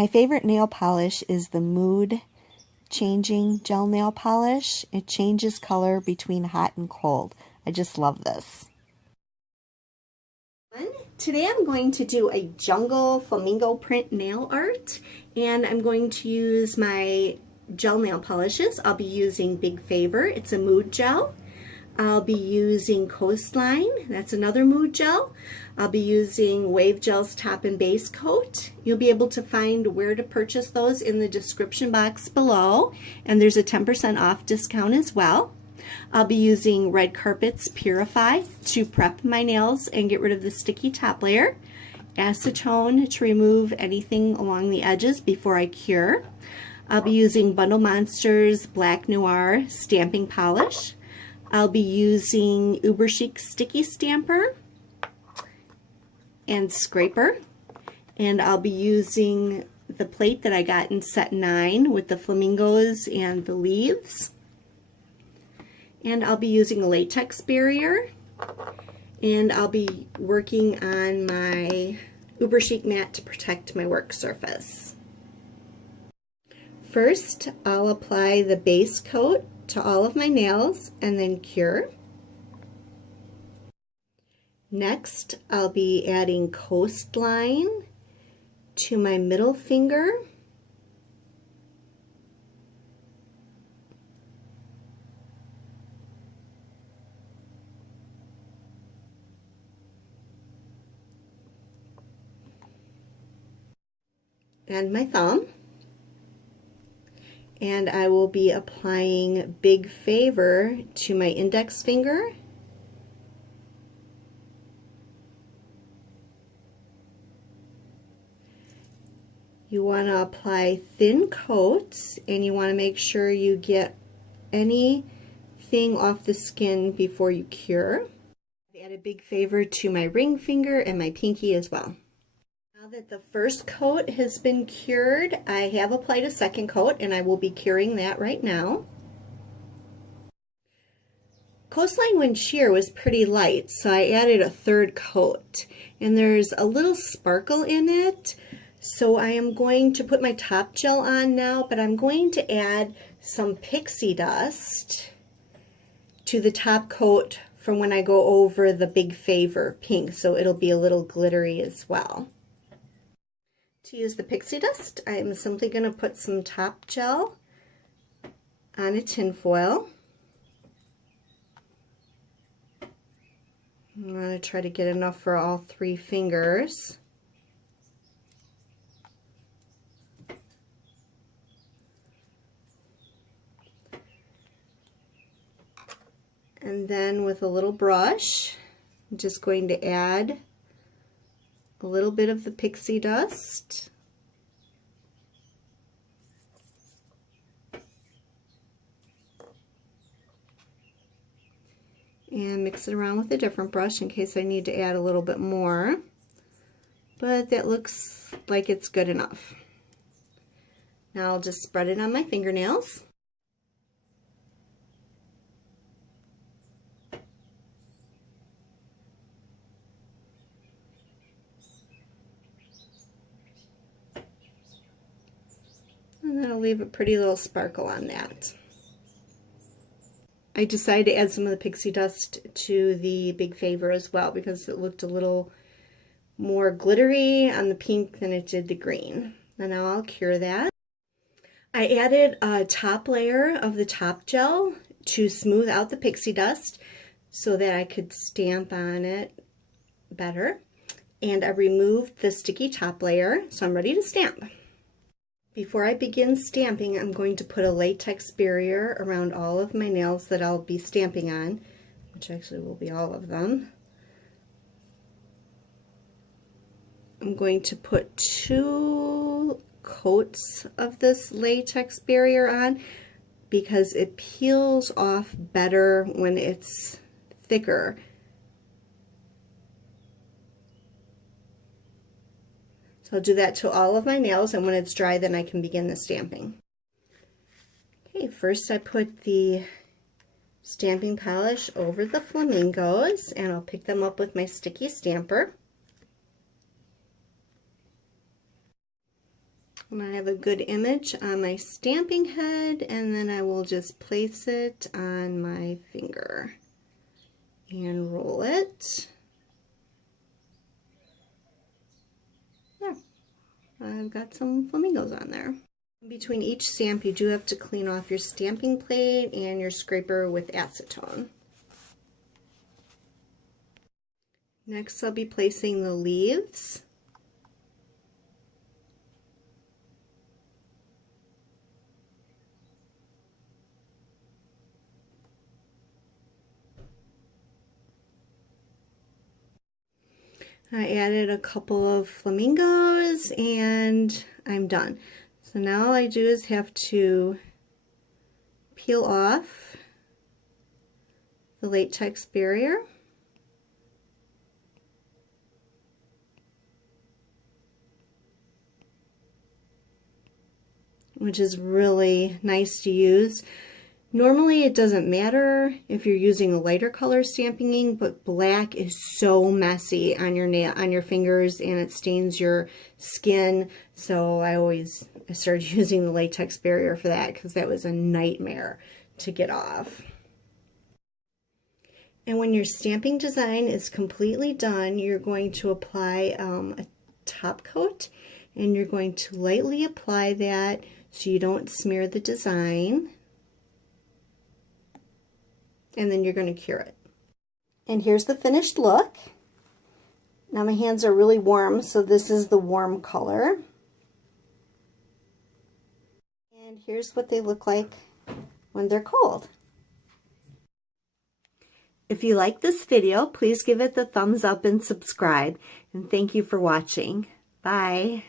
My favorite nail polish is the Mood Changing Gel Nail Polish. It changes color between hot and cold. I just love this. Today I'm going to do a jungle flamingo print nail art, and I'm going to use my gel nail polishes. I'll be using Big Favor, it's a mood gel. I'll be using Coastline, that's another mood gel. I'll be using Wavegel's top and base coat. You'll be able to find where to purchase those in the description box below, and there's a 10% off discount as well. I'll be using Red Carpet's Purify to prep my nails and get rid of the sticky top layer. Acetone to remove anything along the edges before I cure. I'll be using Bundle Monster's Black Noir stamping polish. I'll be using Uber Chic sticky stamper and scraper. And I'll be using the plate that I got in set 9 with the flamingos and the leaves. And I'll be using a Latex Barrier, and I'll be working on my Uber Chic mat to protect my work surface. First, I'll apply the base coat to all of my nails and then cure. Next, I'll be adding Coastline to my middle finger. And my thumb, and I will be applying Big Favor to my index finger, you want to apply thin coats, and you want to make sure you get anything off the skin before you cure. I've added Big Favor to my ring finger and my pinky as well. Now that the first coat has been cured, I have applied a second coat, and I will be curing that right now. Coastline when sheer was pretty light, so I added a third coat, and there's a little sparkle in it, so I am going to put my top gel on now, but I'm going to add some Pixie Dust to the top coat from when I go over the Big Favor pink, so it'll be a little glittery as well. To use the Pixie Dust, I'm simply going to put some top gel on a tin foil. I'm going to try to get enough for all 3 fingers. And then with a little brush, I'm just going to add a little bit of the Pixie Dust. And mix it around with a different brush in case I need to add a little bit more. But that looks like it's good enough. Now I'll just spread it on my fingernails. And that'll leave a pretty little sparkle on that. I decided to add some of the Pixie Dust to the Big Favor as well because it looked a little more glittery on the pink than it did the green. And now I'll cure that. I added a top layer of the top gel to smooth out the Pixie Dust so that I could stamp on it better. And I removed the sticky top layer, so I'm ready to stamp. Before I begin stamping, I'm going to put a latex barrier around all of my nails that I'll be stamping on, which actually will be all of them. I'm going to put 2 coats of this latex barrier on because it peels off better when it's thicker. So I'll do that to all of my nails, and when it's dry, then I can begin the stamping. Okay, first I put the stamping polish over the flamingos, and I'll pick them up with my sticky stamper. And I have a good image on my stamping head, and then I will just place it on my finger and roll it. There. I've got some flamingos on there. Between each stamp, you do have to clean off your stamping plate and your scraper with acetone. Next, I'll be placing the leaves. I added a couple of flamingos and I'm done. So now all I do is have to peel off the latex barrier. Which is really nice to use. Normally it doesn't matter if you're using a lighter color stamping ink, but black is so messy on your fingers and it stains your skin. So I started using the latex barrier for that because that was a nightmare to get off. And when your stamping design is completely done, you're going to apply a top coat, and you're going to lightly apply that so you don't smear the design. And then you're going to cure it. And here's the finished look. Now my hands are really warm, so this is the warm color. And here's what they look like when they're cold. If you like this video, please give it the thumbs up and subscribe. And thank you for watching. Bye.